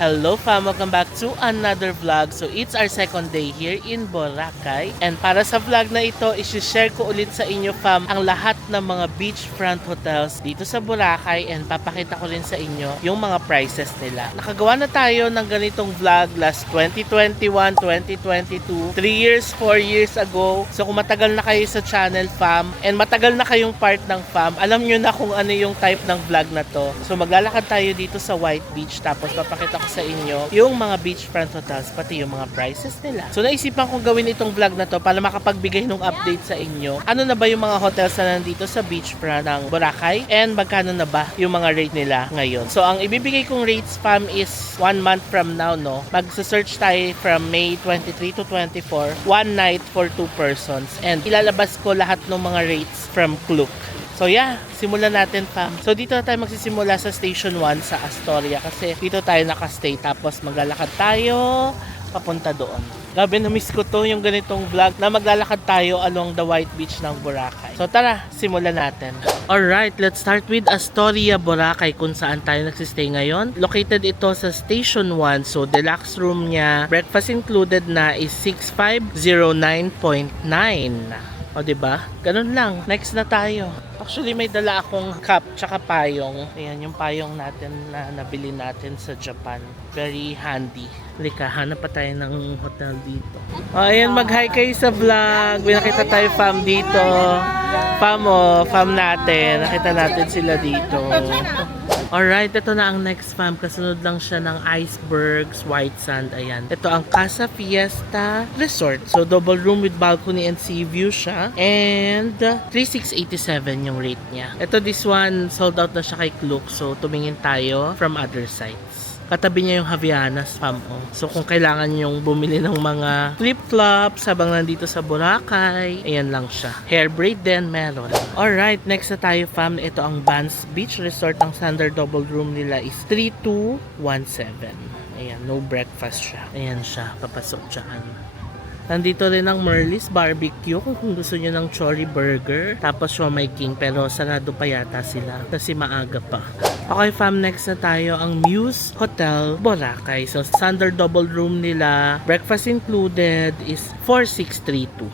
Hello fam! Welcome back to another vlog. So it's our second day here in Boracay. And para sa vlog na ito, isi-share ko ulit sa inyo fam ang lahat ng mga beachfront hotels dito sa Boracay. And papakita ko rin sa inyo yung mga prices nila. Nakagawa na tayo ng ganitong vlog last 2021, 2022, 3 years, 4 years ago. So kung matagal na kayo sa channel fam, and matagal na kayong part ng fam, alam nyo na kung ano yung type ng vlog na to. So maglalakad tayo dito sa White Beach, tapos papakita ko sa inyo yung mga beachfront hotels, pati yung mga prices nila. So naisipan kong gawin itong vlog na to para makapagbigay ng update sa inyo. Ano na ba yung mga hotels na nandito sa beachfront ng Boracay, and magkano na ba yung mga rate nila ngayon. So ang ibibigay kong rates fam is 1 month from now, no? Magsa-search tayo from May 23 to 24, 1 night for 2 persons. And ilalabas ko lahat ng mga rates from Klook. So yeah, simulan natin fam. So dito na tayo magsisimula sa Station 1 sa Astoria kasi dito tayo nakastay, tapos maglalakad tayo papunta doon. Grabe, na-miss ko to, yung ganitong vlog na maglalakad tayo along the White Beach ng Boracay. So tara, simulan natin. Alright, let's start with Astoria, Boracay, kung saan tayo nagsistay ngayon. Located ito sa Station 1, so deluxe room niya, breakfast included na is 6509.9. O diba? Ganun lang. Next na tayo. Actually, may dala akong cup tsaka payong. Ayan, yung payong natin na nabili natin sa Japan. Very handy. Halika, hanap pa tayo ng hotel dito. O, ayan, mag-hi kayo sa vlog. Nakita tayo fam dito. Fam natin. Nakita natin sila dito. Alright, ito na ang next fam. Kasunod lang siya ng Icebergs, White Sand. Ayan. Ito ang Casa Fiesta Resort. So, double room with balcony and sea view siya. And 3,687 yung rate niya. Ito, this one, sold out na siya kay Klook. So, tumingin tayo from other sites. Katabi niya yung Havianas fam. So kung kailangan yung bumili ng mga flip-flops habang nandito sa Boracay, ayan lang siya. Hair braid din meron. Alright, next na tayo fam. Ito ang Banff Beach Resort. Ang standard double room nila is 3,217. Ayan, no breakfast siya. Ayan siya, papasok dyan. Nandito rin ang Merlis Barbecue kung gusto niyo ng Chori Burger. Tapos Siomai King, pero sarado pa yata sila kasi maaga pa. Okay fam, next na tayo ang Muse Hotel Boracay. So standard double room nila, breakfast included is 4,632.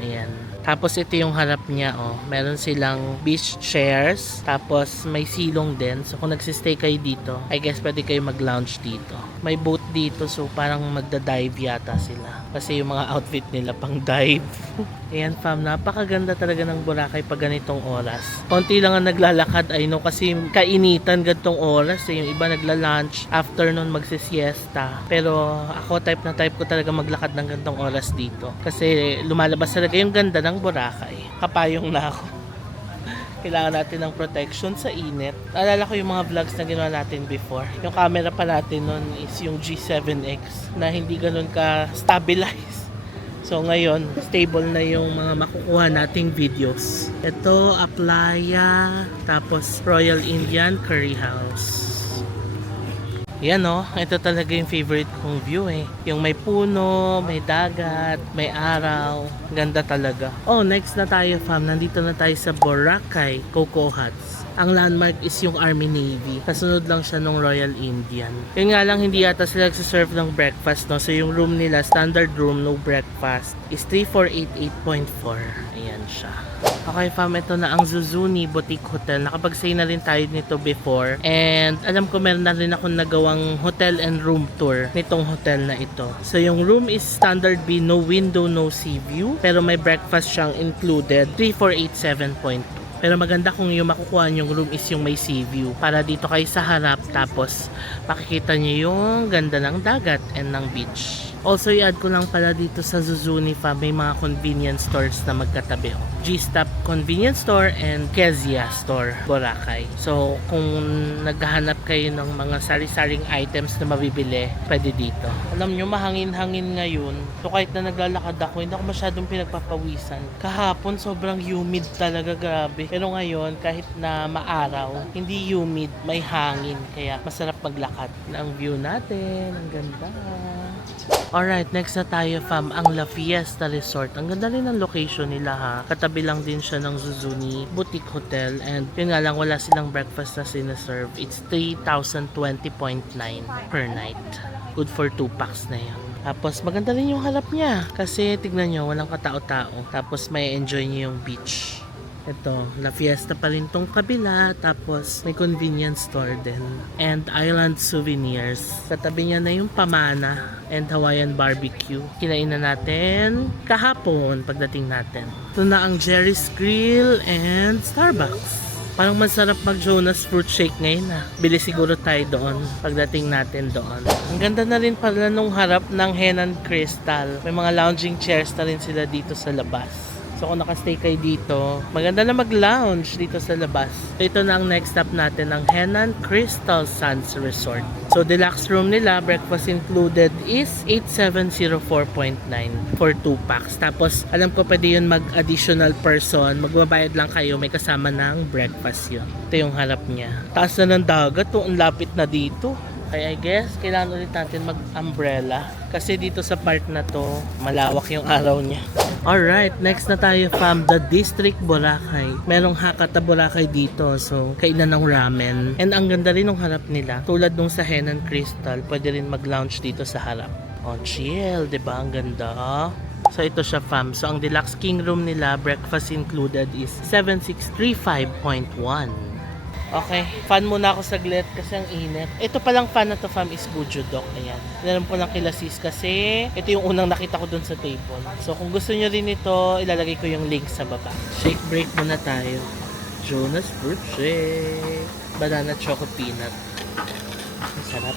Ayan. Tapos ito yung harap niya, meron silang beach chairs, tapos may silong din. So kung nagsistay kayo dito, I guess pwede kayo mag-lounge dito. May boat dito, so parang magda-dive yata sila. Kasi yung mga outfit nila pang dive. Ayan fam, napakaganda talaga ng Boracay pag ganitong oras. Konti lang ang naglalakad, I know, kasi kainitan ganitong oras. Yung iba nagla-lunch, after nun magsisiesta. Pero ako type ko talaga maglakad ng ganitong oras dito. Kasi lumalabas talaga yung ganda ng Boracay. Kapayong na ako. Kailangan natin ng protection sa init. Naalala ko yung mga vlogs na ginawa natin before. Yung camera pa natin nun is yung G7X na hindi ganun ka-stabilize. So ngayon, stable na yung mga makukuha nating videos. Ito, Aplaya, tapos Royal Indian Curry House. Yan ito talaga yung favorite kong view yung may puno, may dagat, may araw. Ganda talaga. Next na tayo fam. Nandito na tayo sa Boracay Coco Huts. Ang landmark is yung Army Navy. Kasunod lang siya ng Royal Indian. Yun nga lang, hindi yata sila nagsaserve ng breakfast, no? So yung room nila, standard room, no breakfast, is 3,488.4. Ayan siya. Okay fam, ito na ang Zuzuni Boutique Hotel. Nakapag-stay na rin tayo nito before. And alam ko meron na rin akong nagawang hotel and room tour nitong hotel na ito. So yung room is standard B, no window, no sea view. Pero may breakfast siyang included, 3,487.2. Pero maganda kung yung makukuha yung room is yung may sea view. Para dito kayo sa harap, tapos makikita nyo yung ganda ng dagat and ng beach. Also, i-add ko lang pala dito sa Zuzuni fam, may mga convenience stores na magkatabi. G-Stop Convenience Store and Kezia Store, Boracay. So, kung naghahanap kayo ng mga sari-saring items na mabibili, pwede dito. Alam nyo, mahangin-hangin ngayon. So, kahit na naglalakad ako, hindi ako masyadong pinagpapawisan. Kahapon, sobrang humid talaga, grabe. Pero ngayon, kahit na maaraw, hindi humid, may hangin. Kaya masarap maglakad. Ang view natin, ang ganda. Alright, next na tayo fam, ang La Fiesta Resort. Ang ganda rin ng location nila ha. Katabi lang din siya ng Zuzuni Boutique Hotel and yun nga lang wala silang breakfast na sinaserve. It's 3,020.9 per night. Good for 2 packs na yan. Tapos maganda rin yung harap niya kasi tignan nyo walang katao-tao. Tapos may enjoy nyo yung beach. Ito, La Fiesta pa rin tong kabila. Tapos may convenience store din. And Island Souvenirs. Katabi niya na yung Pamana and Hawaiian Barbecue. Kinain na natin kahapon pagdating natin. Ito na ang Jerry's Grill and Starbucks. Parang masarap mag Jonas Fruit Shake ngayon na. Bili siguro tayo doon pagdating natin doon. Ang ganda na rin pala nung harap ng Henan Crystal. May mga lounging chairs na rin sila dito sa labas. So kung nakastay kayo dito, maganda na mag-lounge dito sa labas. So ito na ang next stop natin ng Henan Crystal Sands Resort. So deluxe room nila, breakfast included is 8,704.9 for 2 packs. Tapos alam ko pwede yun mag-additional person. Magbabayad lang kayo, may kasama ng breakfast yun. Ito yung harap niya. Taas na ng dagat, ang lapit na dito. Kaya I guess, kailangan ulit natin mag-umbrella. Kasi dito sa part na to, malawak yung araw niya. Alright, next na tayo fam, the District Boracay. Merong Hakata Boracay dito. So, kainan ng ramen. And ang ganda rin ng harap nila. Tulad nung sa Henan Crystal, pwede rin mag-lounge dito sa harap. Oh, chill, diba? Ang ganda. So, ito siya fam. So, ang deluxe king room nila, breakfast included is 7,635.1. Okay, fan muna ako saglit kasi ang init. Ito palang fan na to fam is Bujudok. Ayan. Inalam ko ng kilasis kasi ito yung unang nakita ko dun sa table. So kung gusto nyo rin ito, ilalagay ko yung link sa baba. Shake break muna tayo. Jonas Fruit Shake. Banana Choco Peanut. Ang sarap.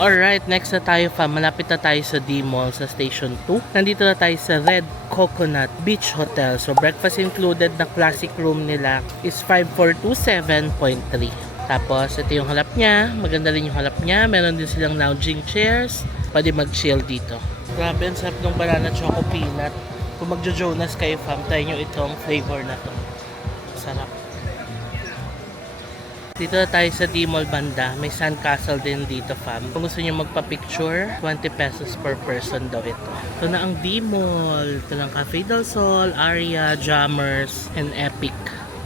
Alright, next na tayo fam. Malapit na tayo sa D-Mall sa Station 2. Nandito na tayo sa Red Coconut Beach Hotel. So breakfast included na classic room nila is 5,427.3. Tapos ito yung halap niya. Maganda rin yung halap niya. Meron din silang lounging chairs. Pwede mag-chill dito. Grabe, ang sarap ng banana choco peanut. Kung magjo-Jonas kayo fam, try nyo itong flavor na to. Sarap. Dito na tayo sa D-Mall banda. May sandcastle din dito fam. Kung gusto nyo magpa-picture, 20 pesos per person daw ito. Ito na ang D-Mall. Ito lang Cafe del Sol, Aria, Jammers, and Epic.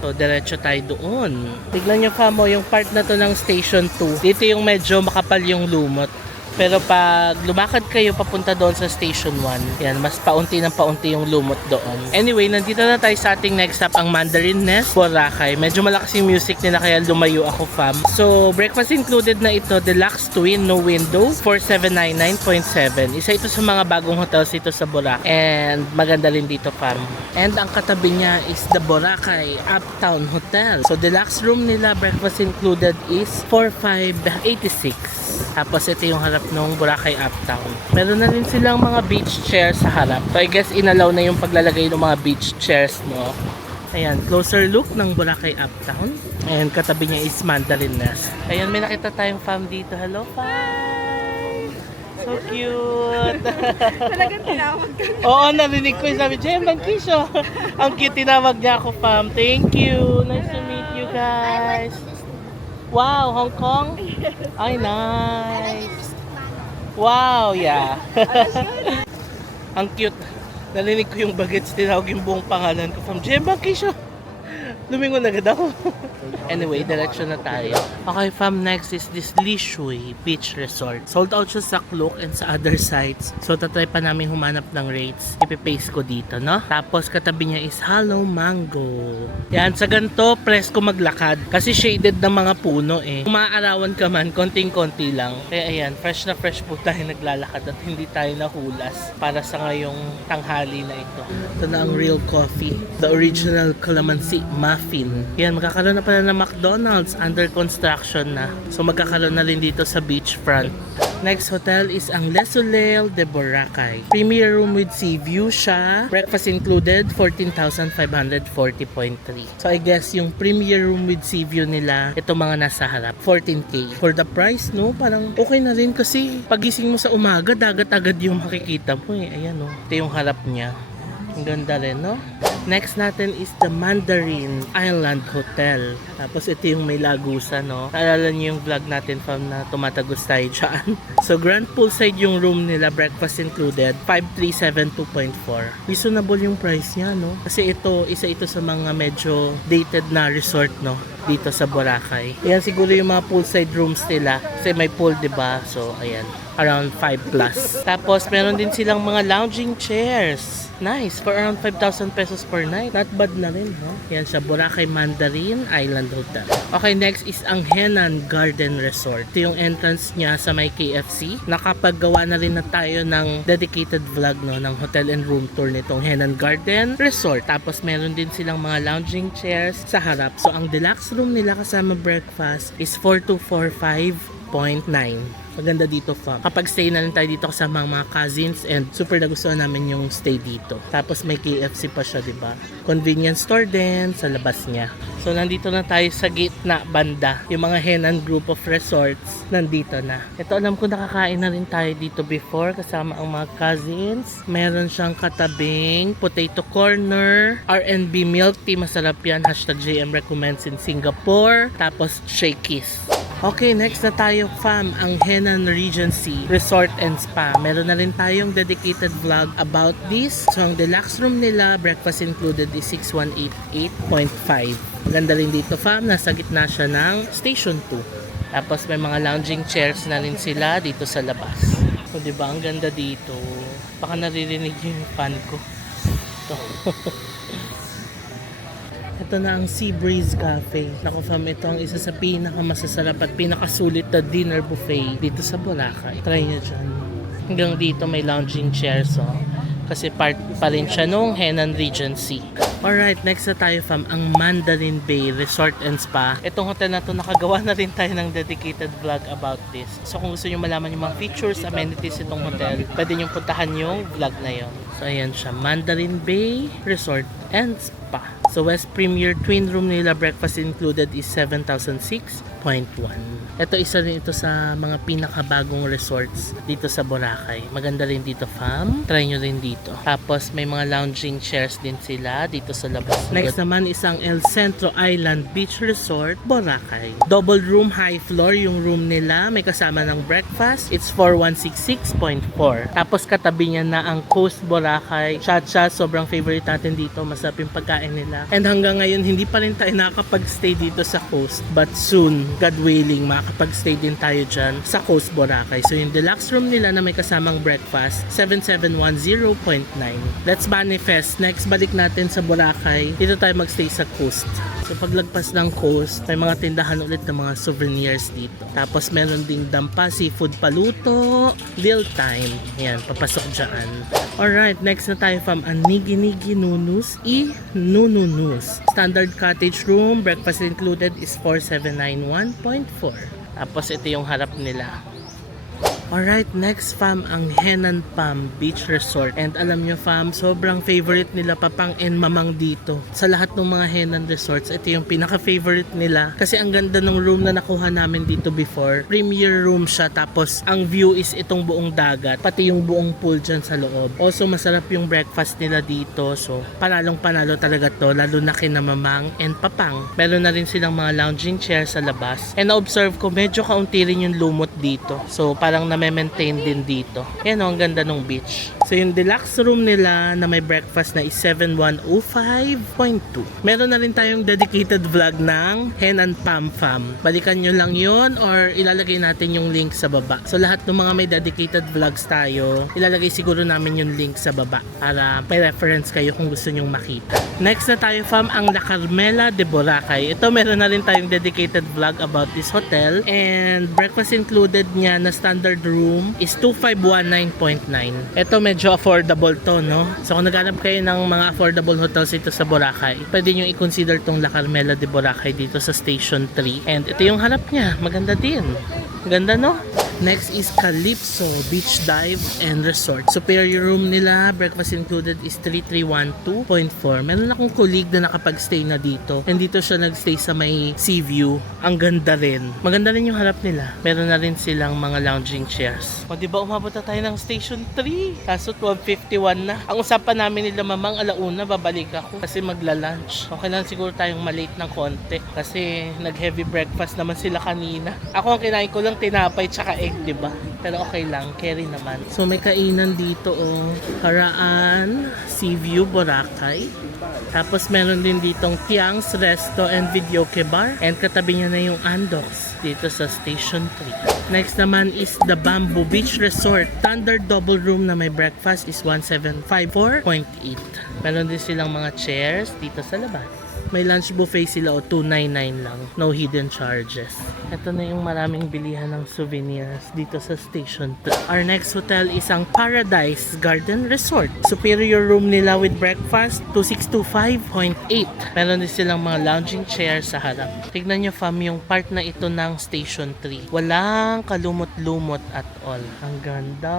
So, diretso tayo doon. Tignan nyo fam mo, yung part na to ng Station 2. Dito yung medyo makapal yung lumot. Pero pag lumakad kayo papunta doon sa Station 1, yan, mas paunti ng paunti yung lumot doon. Anyway, nandito na tayo sa ating next stop, ang Mandarin Nest Boracay. Medyo malakas yung music nila kaya lumayo ako fam. So, breakfast included na ito, deluxe twin, no window, 4,799.7. Isa ito sa mga bagong hotels dito sa Boracay. And maganda rin dito fam. And ang katabi niya is the Boracay Uptown Hotel. So, deluxe room nila, breakfast included is 4,586. Tapos ito yung harap ng Boracay Uptown. Meron na rin silang mga beach chairs sa harap. So I guess inalaw na yung paglalagay ng mga beach chairs mo. Ayan, closer look ng Boracay Uptown. And katabi niya is Mandarin Nest. Ayan, may nakita tayong fam dito. Hello fam! So cute! Talagang tinawag ka. Oo, narinig ko yung sabi, Jem, Kisho. Ang cute, tinawag niya ako fam. Thank you! Nice to meet you guys! Wow, Hong Kong? Ay, nice. Wow, yeah. Ang cute. Narinig ko yung bagets, tinawag yung buong pangalan ko from Jemba Kisho. Lumingon agad ako. Anyway, direction na tayo. Okay, fam, next is this Li Shui Beach Resort. Sold out siya sa Klook and sa other sites. So, tatry pa namin humanap ng rates. Ipipaste ko dito, no? Tapos, katabi niya is Hello Mango. Yan, sa ganito, presko maglakad. Kasi shaded ng mga puno eh. Kung maaarawan ka man, konting-konti lang. Kaya ayan, fresh na fresh po tayo naglalakad at hindi tayo nahulas para sa ngayong tanghali na ito. Ito na ang real coffee. The original calamansi muffin. Yan, magkakaroon na pala ng McDonald's, under construction na. So magkakaroon na rin dito sa beachfront. Next hotel is ang Le Soleil de Boracay. Premier room with sea view siya. Breakfast included, 14,540.3. So I guess yung premier room with sea view nila, ito mga nasa harap, 14K. For the price, no, parang okay na rin kasi pagising mo sa umaga, dagat agad yung makikita mo eh. Ayan, no. Ito yung harap niya. Ang ganda rin, no? Next natin is the Mandarin Island Hotel. Tapos ito yung may lagusan, no? Naalala niyo yung vlog natin from na tumatagos tayo dyan. So grand poolside yung room nila, breakfast included, 5,372.4. Reasonable yung price niya, no? Kasi isa ito sa mga medyo dated na resort, no? Dito sa Boracay. Yan siguro yung mga poolside rooms nila. Kasi may pool, diba? So, ayan. Around 5 plus. Tapos, meron din silang mga lounging chairs. Nice. For around 5,000 pesos per night. Not bad na rin, ha? Yan sa Boracay Mandarin Island Hotel. Okay, next is ang Henan Garden Resort. Ito yung entrance niya sa may KFC. Nakapaggawa na rin na tayo ng dedicated vlog, no, ng hotel and room tour nitong Henan Garden Resort. Tapos, meron din silang mga lounging chairs sa harap. So, ang deluxe room nila kasama breakfast is 4,245.9. Maganda dito, fam. Kapag stay na rin tayo dito kasama ang mga cousins and super nagustuhan namin yung stay dito. Tapos may KFC pa siya, diba? Convenience store din sa labas niya. So nandito na tayo sa gitna banda. Yung mga Henan group of resorts nandito na. Ito alam ko nakakain na rin tayo dito before kasama ang mga cousins. Meron siyang katabing potato corner, R&B milk tea, masarap yan. #JM recommends in Singapore. Tapos Shakey's. Okay, next na tayo, fam, ang Henan Regency Resort and Spa. Meron na rin tayong dedicated vlog about this. So, ang deluxe room nila, breakfast included is 6,188.5. Maganda rin dito, fam. Nasa gitna siya ng Station 2. Tapos, may mga lounging chairs na rin sila dito sa labas. So, diba, ang ganda dito. Baka naririnig yung fan ko. Ito. Ito na ang Sea Breeze Cafe. Naku, fam, ito ang isa sa pinakamasasarap at pinakasulit na dinner buffet dito sa Boracay. Try nyo dyan. Hanggang dito may lounging chairs, oh. Kasi part pa rin siya nung Henan Regency. Alright, next na tayo, fam, ang Mandarin Bay Resort and Spa. Itong hotel na to, nakagawa na rin tayo ng dedicated vlog about this. So kung gusto nyo malaman yung mga features, amenities itong hotel, pwede nyo puntahan yung vlog na yon. So ayan siya, Mandarin Bay Resort and Spa. So West Premier Twin Room nila, breakfast included is 7,006.1. Ito isa rin ito sa mga pinakabagong resorts dito sa Boracay. Maganda rin dito, fam. Try nyo rin dito. Tapos may mga lounging chairs din sila dito sa labas. Next naman isang El Centro Island Beach Resort, Boracay. Double room, high floor yung room nila. May kasama ng breakfast. It's 4,166.4. Tapos katabi niya na ang Coast Boracay. Cha-cha, sobrang favorite natin dito. Masarap yung pagkain nila. And hanggang ngayon, hindi pa rin tayo nakakapag-stay dito sa coast. But soon, God willing, makakapag-stay din tayo dyan sa Coast Boracay. So yung deluxe room nila na may kasamang breakfast, 7,710.9. Let's manifest. Next, balik natin sa Boracay. Dito tayo magstay sa coast. So paglagpas ng coast, may mga tindahan ulit ng mga souvenirs dito. Tapos meron ding dampa, seafood paluto, Lil Time. Yan, papasok dyan. Alright, next na tayo, fam, ang Nigi Nigi Nunus Nununus. Standard cottage room, breakfast included is 4,791.4. Tapos ito yung harap nila. Alright, next, fam, ang Henan Palm Beach Resort. And alam nyo, fam, sobrang favorite nila Papang and Mamang dito. Sa lahat ng mga Henan Resorts, ito yung pinaka-favorite nila. Kasi ang ganda ng room na nakuha namin dito before. Premier room siya, tapos ang view is itong buong dagat. Pati yung buong pool dyan sa loob. Also, masarap yung breakfast nila dito. So, panalong panalo talaga to, lalo na kina Mamang and Papang. Meron na rin silang mga lounging chairs sa labas. And na-observe ko, medyo kaunti rin yung lumot dito. So, parang na-maintain din dito. Yan o, ang ganda ng beach. So yung deluxe room nila na may breakfast na is 7,105.2. Meron na rin tayong dedicated vlog ng Henan Palm Fam. Balikan nyo lang yon or ilalagay natin yung link sa baba. So lahat ng mga may dedicated vlogs tayo, ilalagay siguro namin yung link sa baba para may reference kayo kung gusto nyong makita. Next na tayo, fam, ang La Carmela de Boracay. Ito meron na rin tayong dedicated vlog about this hotel, and breakfast included niya na standard room is 2,519.9. Ito medyo affordable to, no? So kung naghanap kayo ng mga affordable hotels dito sa Boracay, pwede nyo i-consider tong La Carmela de Boracay dito sa Station 3. And ito yung harap niya, maganda din. Ganda, no? Next is Calypso Beach Dive and Resort. Superior room nila, breakfast included is 3312.4. Meron akong colleague na nakapag-stay na dito. And dito siya nag-stay sa may sea view. Ang ganda rin. Maganda rin yung harap nila. Meron na rin silang mga lounging chairs. O diba umabot na tayo ng Station 3? Kaso 12:51 na. Ang usapan namin nila mamang alauna, babalik ako kasi magla-lunch. Okay lang siguro tayong malate ng konti kasi nag-heavy breakfast naman sila kanina. Ako ang kinain ko lang tinapay tsaka egg, diba? Pero okay lang, carry naman. So may kainan dito Haraan, Sea View, Boracay. Tapos meron din ditong Tiang's Resto and Videoke Bar. And katabi niya na yung Andox dito sa Station 3. Next naman is the Bamboo Beach Resort. Standard double room na may breakfast is 1754.8. Meron din silang mga chairs dito sa labas. May lunch buffet sila $299 lang. No hidden charges. Ito na yung maraming bilihan ng souvenirs dito sa Station 3. Our next hotel is ang Paradise Garden Resort. Superior room nila with breakfast, 2625.8. Meron din silang mga lounging chairs sa harap. Tignan nyo fam yung part na ito ng Station 3. Walang kalumot-lumot at all. Ang ganda.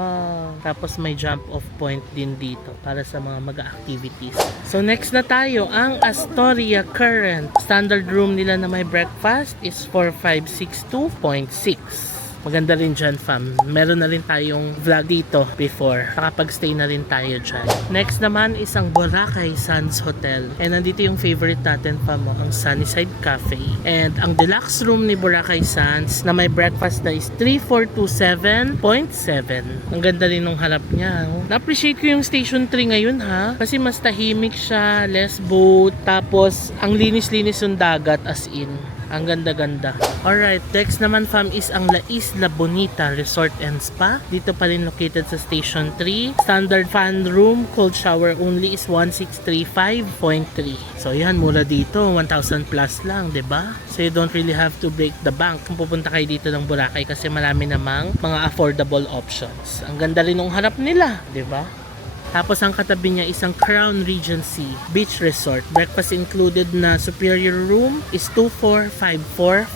Tapos may jump off point din dito para sa mga mag-activities. So next na tayo, ang Astoria Current. Standard room nila na may breakfast is 4562.6. Maganda rin dyan fam. Meron na rin tayong vlog dito before. Nakapag-stay na rin tayo dyan. Next naman is ang Boracay Sands Hotel. And nandito yung favorite natin fam, ang Sunnyside Cafe. And ang deluxe room ni Boracay Sands na may breakfast na is 3427.7. Ang ganda rin ng harap niya. Na-appreciate ko yung Station 3 ngayon ha. Kasi mas tahimik siya, less boat. Tapos ang linis-linis yung dagat as in. Ang ganda-ganda. Alright, next naman fam is ang La Isla Bonita Resort and Spa. Dito pa rin located sa Station 3. Standard fan room, cold shower only is 1635.3. So yan, mura dito. 1,000 plus lang, 'di ba? So you don't really have to break the bank kung pupunta kayo dito ng Boracay kasi marami namang mga affordable options. Ang ganda rin ng harap nila, 'di ba? Tapos ang katabi niya isang Crown Regency Beach Resort. Breakfast included na superior room is 2454.9.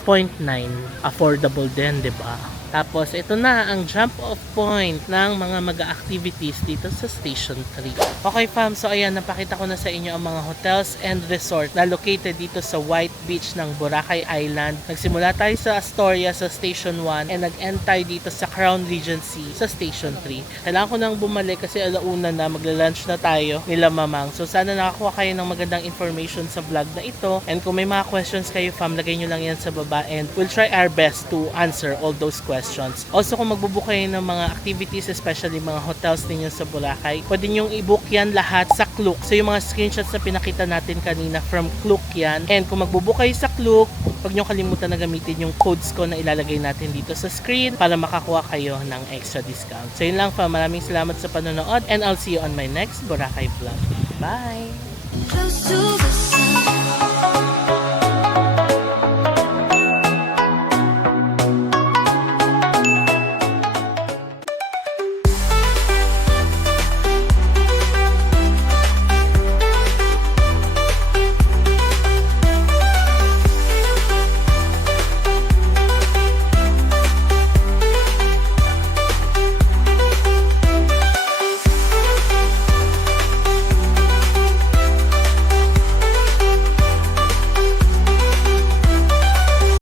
Affordable din, 'di ba? Tapos ito na ang jump off point ng mga mag-activities dito sa Station 3. Okay fam, so ayan, napakita ko na sa inyo ang mga hotels and resort na located dito sa White Beach ng Boracay Island. Nagsimula tayo sa Astoria sa Station 1 and nag-end tayo dito sa Crown Regency sa Station 3. Kailangan ko nang bumalik kasi alauna na, magla-lunch na tayo nila mamang. So sana nakakuha kayo ng magandang information sa vlog na ito. And kung may mga questions kayo fam, lagay nyo lang yan sa baba and we'll try our best to answer all those questions. Also kung magbubook kayo ng mga activities, especially mga hotels ninyo sa Boracay, pwede nyong i-book yan lahat sa Klook. So yung mga screenshots na pinakita natin kanina from Klook yan. And kung magbubook kayo sa Klook, huwag nyo kalimutan na gamitin yung codes ko na ilalagay natin dito sa screen para makakuha kayo ng extra discount. So yun lang fam, maraming salamat sa panonood and I'll see you on my next Boracay vlog. Bye! Close to the sun.